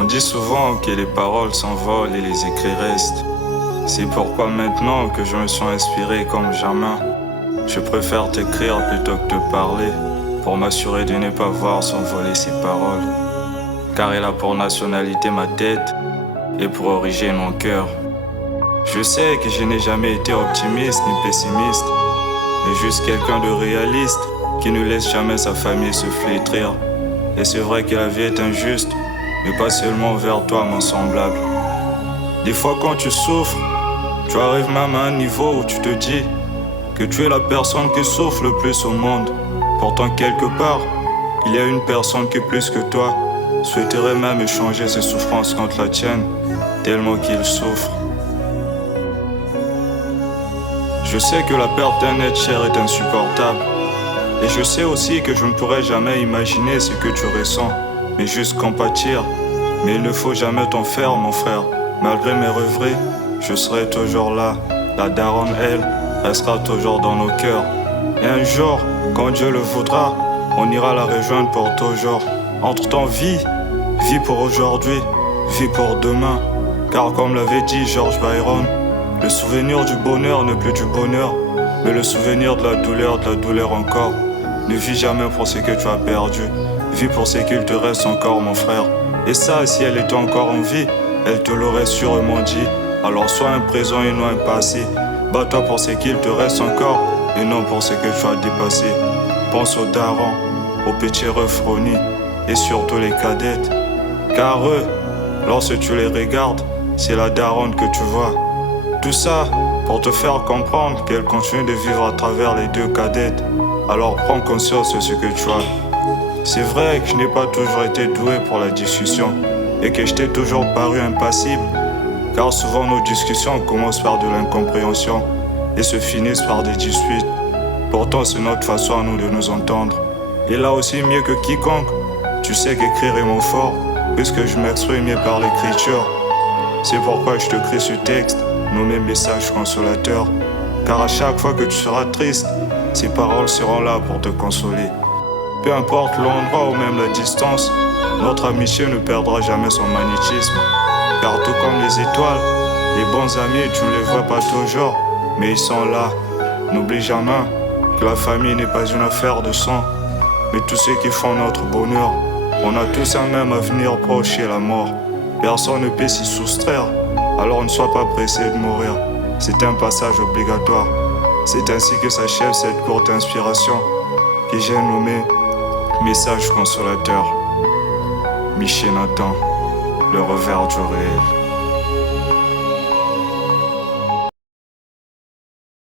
On dit souvent que les paroles s'envolent et les écrits restent. C'est pourquoi maintenant que je me suis inspiré comme jamais, je préfère t'écrire plutôt que te parler, pour m'assurer de ne pas voir s'envoler ces paroles. Car elle a pour nationalité ma tête et pour origine mon cœur. Je sais que je n'ai jamais été optimiste ni pessimiste, mais juste quelqu'un de réaliste qui ne laisse jamais sa famille se flétrir. Et c'est vrai que la vie est injuste, mais pas seulement vers toi, mon semblable. Des fois quand tu souffres, tu arrives même à un niveau où tu te dis que tu es la personne qui souffre le plus au monde. Pourtant quelque part, il y a une personne qui plus que toi souhaiterait même échanger ses souffrances contre la tienne, tellement qu'il souffre. Je sais que la perte d'un être cher est insupportable. Et je sais aussi que je ne pourrai jamais imaginer ce que tu ressens, mais juste compatir. Mais il ne faut jamais t'en faire, mon frère. Malgré mes rêveries, je serai toujours là. La daronne, elle, restera toujours dans nos cœurs. Et un jour, quand Dieu le voudra, on ira la rejoindre pour toujours. Entre-temps, vis pour aujourd'hui, vis pour demain. Car comme l'avait dit George Byron, le souvenir du bonheur n'est plus du bonheur, mais le souvenir de la douleur encore. Ne vis jamais pour ce que tu as perdu, vis pour ce qu'il te reste encore, mon frère. Et ça, si elle était encore en vie, elle te l'aurait sûrement dit. Alors sois un présent et non un passé. Bats-toi pour ce qu'il te reste encore et non pour ce que tu as dépassé. Pense aux darons, aux petits refronis et surtout les cadettes. Car eux, lorsque tu les regardes, c'est la daronne que tu vois. Tout ça pour te faire comprendre qu'elle continue de vivre à travers les deux cadettes. Alors prends conscience de ce que tu as. C'est vrai que je n'ai pas toujours été doué pour la discussion et que je t'ai toujours paru impassible. Car souvent nos discussions commencent par de l'incompréhension et se finissent par des disputes. Pourtant c'est notre façon à nous de nous entendre. Et là aussi mieux que quiconque, tu sais qu'écrire est mon fort, puisque je m'exprime mieux par l'écriture. C'est pourquoi je te crée ce texte, nommé message consolateur. Car à chaque fois que tu seras triste, ces paroles seront là pour te consoler. Peu importe l'endroit ou même la distance, notre amitié ne perdra jamais son magnétisme. Car tout comme les étoiles, les bons amis, tu ne les vois pas toujours, mais ils sont là. N'oublie jamais que la famille n'est pas une affaire de sang, mais tous ceux qui font notre bonheur. On a tous un même avenir proche et la mort. Personne ne peut s'y soustraire, alors ne sois pas pressé de mourir. C'est un passage obligatoire. C'est ainsi que s'achève cette courte inspiration que j'ai nommée Message consolateur. Michel Nathan, le revers du réel.